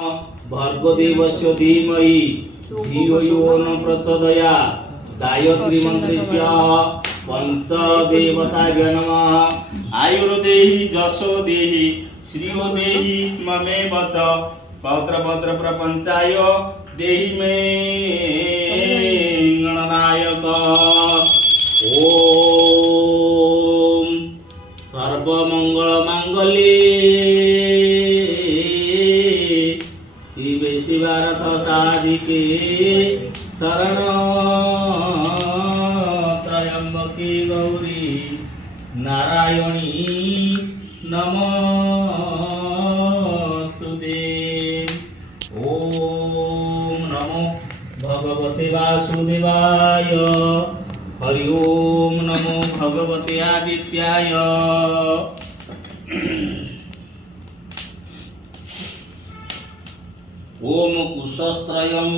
भर्गदेवस्य धीमहि धियो यो न प्रचोदयात् गायत्री मंत्रस्य पंचदेवताभ्यो नमः। आयुर्देहि जशो देहि श्रियो देहि ममेव च पौत्र प्रपंचाय देहि मे गणनायक। ओम सर्वमंगल मांगल्ये शिवे शिवार्थ साधिके शरण त्र्यंबके गौरी नारायणी नमोस्तुते। ओम नमो भगवते वासुदेवाय। हरि ओम नमो भगवते आदित्याय। ओम कुशस्त्रयम्